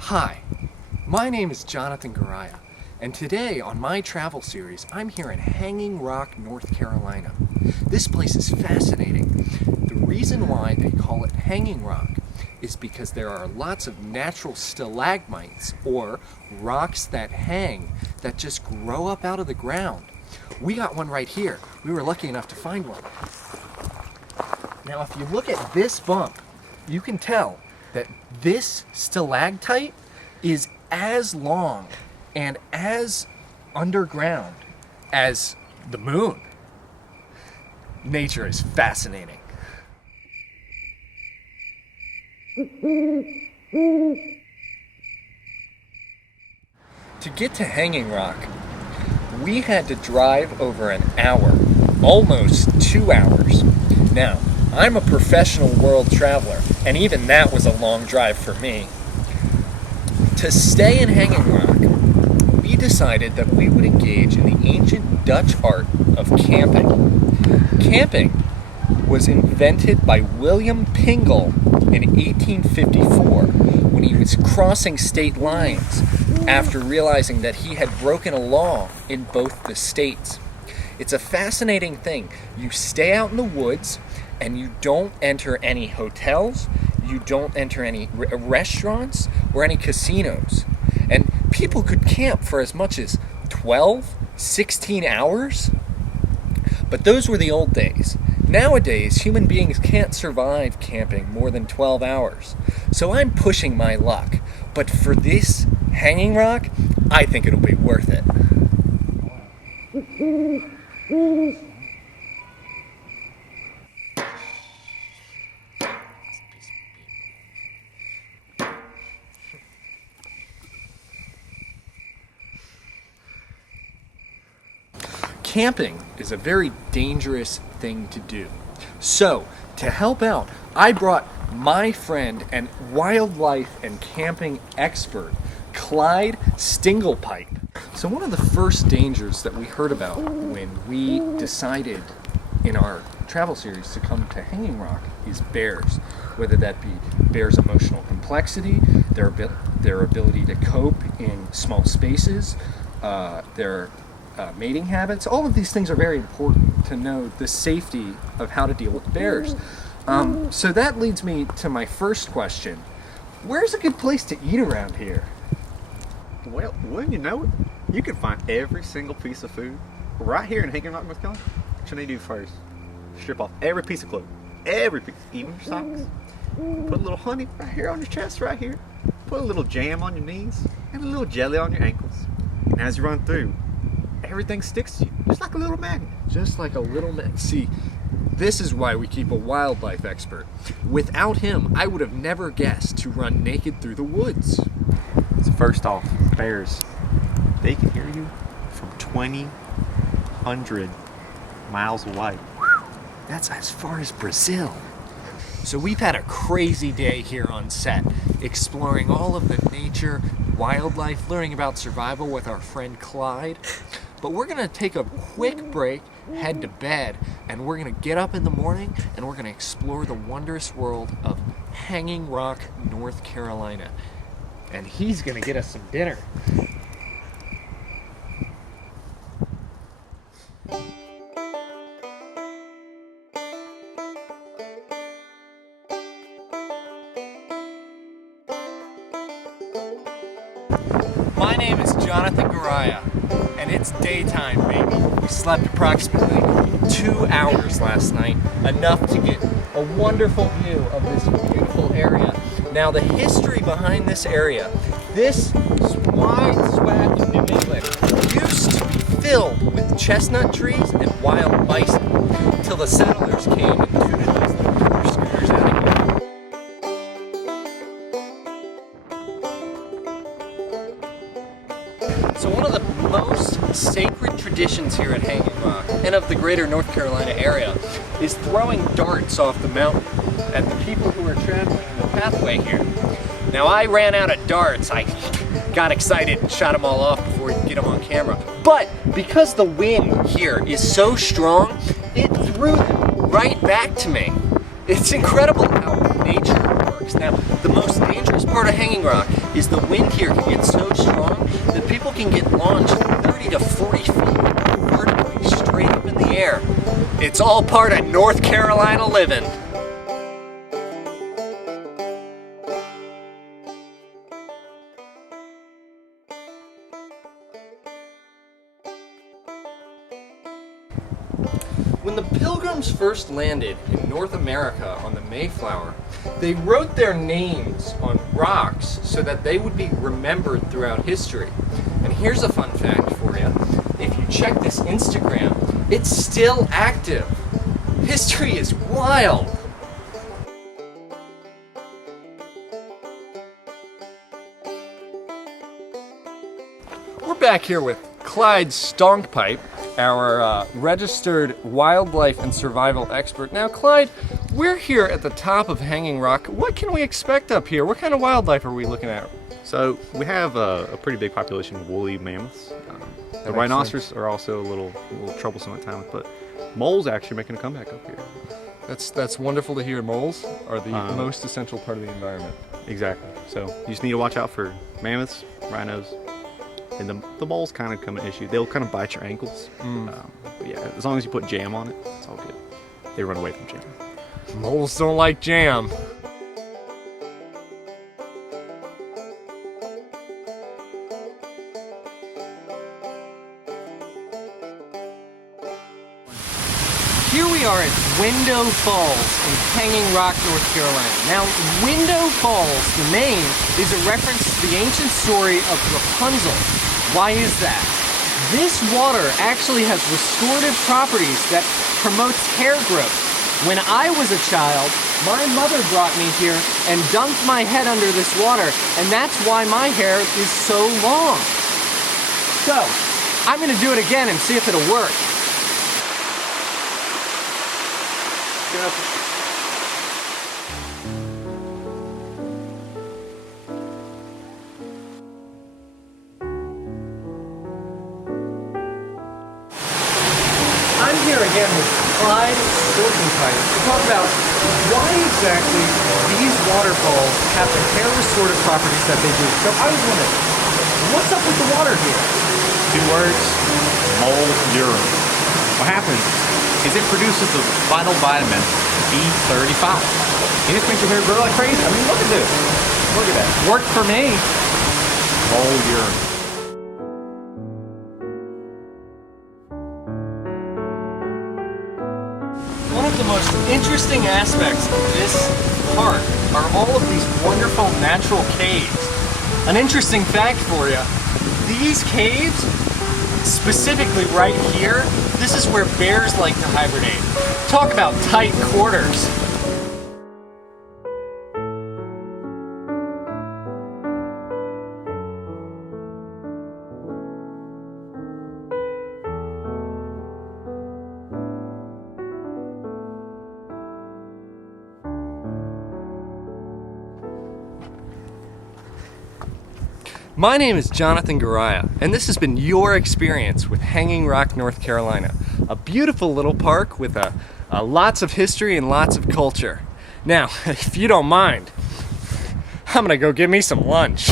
Hi, my name is Jonathan Gorayah, and today on my travel series, I'm here in Hanging Rock, North Carolina. This place is fascinating. The reason why they call it Hanging Rock is because there are lots of natural stalagmites, or rocks that hang, that just grow up out of the ground. We got one right here. We were lucky enough to find one. Now, if you look at this bump, you can tell that this stalactite is as long and as underground as the moon. Nature is fascinating. To get to Hanging Rock, we had to drive over an hour, almost 2 hours. Now, I'm a professional world traveler, and even that was a long drive for me. To stay in Hanging Rock, we decided that we would engage in the ancient Dutch art of camping. Camping was invented by William Pingle in 1854 when he was crossing state lines after realizing that he had broken a law in both the states. It's a fascinating thing. You stay out in the woods and you don't enter any hotels, you don't enter any restaurants or any casinos. And people could camp for as much as 12, 16 hours. But those were the old days. Nowadays, human beings can't survive camping more than 12 hours. So I'm pushing my luck. But for this Hanging Rock, I think it'll be worth it. Camping is a very dangerous thing to do. So, to help out, I brought my friend and wildlife and camping expert, Clyde Stinglepipe. So one of the first dangers that we heard about when we decided in our travel series to come to Hanging Rock is bears. Whether that be bears' emotional complexity, their ability to cope in small spaces, their mating habits. All of these things are very important to know the safety of how to deal with bears. So that leads me to my first question. Where's a good place to eat around here? Well, wouldn't you know it? You can find every single piece of food right here in Hanging Rock, North Carolina. What you need to do first, strip off every piece of clothing. Every piece, even your socks. Put a little honey right here on your chest, right here. Put a little jam on your knees and a little jelly on your ankles. And as you run through, everything sticks to you, just like a little magnet. Just like a little magnet. See, this is why we keep a wildlife expert. Without him, I would have never guessed to run naked through the woods. So first off, bears, they can hear you from 2,000 miles away. That's as far as Brazil. So we've had a crazy day here on set, exploring all of the nature, wildlife, learning about survival with our friend Clyde. But we're going to take a quick break, head to bed, and we're going to get up in the morning and we're going to explore the wondrous world of Hanging Rock, North Carolina. And he's going to get us some dinner. My name is Jonathan Gorayah, and it's daytime, baby. We slept approximately 2 hours last night, enough to get a wonderful view of this beautiful area. Now, the history behind this area, this wide swath of New England used to be filled with chestnut trees and wild bison, until the settlers came and tooted those little motor scooters out of here. So one of the most sacred traditions here at Hanging Rock, and of the greater North Carolina area, is throwing darts off the mountain at the people who are traveling in the pathway here. Now, I ran out of darts. I got excited and shot them all off before we could get them on camera. But because the wind here is so strong, it threw them right back to me. It's incredible how nature works. Now, the most dangerous part of Hanging Rock is the wind here can get so strong that people can get launched 30 to 40 feet vertically straight up in the air. It's all part of North Carolina living. When the Pilgrims first landed in North America on the Mayflower, they wrote their names on rocks so that they would be remembered throughout history. And here's a fun fact for you. If you check this Instagram, it's still active. History is wild. We're back here with Clyde Stonkpipe, our registered wildlife and survival expert. Now, Clyde, we're here at the top of Hanging Rock. What can we expect up here? What kind of wildlife are we looking at? So we have a pretty big population of woolly mammoths. The rhinoceros are also a little troublesome at times, but moles actually making a comeback up here. That's wonderful to hear. Moles are the most essential part of the environment. Exactly. So you just need to watch out for mammoths, rhinos, and the moles kind of become an issue. They'll kind of bite your ankles. But yeah, as long as you put jam on it, it's all good. They run away from jam. Moles don't like jam. Here we are at Window Falls in Hanging Rock, North Carolina. Now, Window Falls, the name, is a reference to the ancient story of Rapunzel. Why is that? This water actually has restorative properties that promotes hair growth. When I was a child, my mother brought me here and dunked my head under this water, and that's why my hair is so long. So, I'm gonna do it again and see if it'll work. I'm here again with Clyde Stonkpipe to talk about why exactly these waterfalls have the hair restorative properties that they do. So I was wondering, what's up with the water here? 2 words, mole urine. What happens is it produces the vital vitamin B35. It just makes your hair grow like crazy. I mean, look at this. Look at that. Worked for me. Mole urine. One of the most interesting aspects of this park are all of these wonderful natural caves. An interesting fact for you, these caves, specifically right here, this is where bears like to hibernate. Talk about tight quarters. My name is Jonathan Gorayah, and this has been your experience with Hanging Rock, North Carolina. A beautiful little park with lots of history and lots of culture. Now, if you don't mind, I'm gonna go get me some lunch.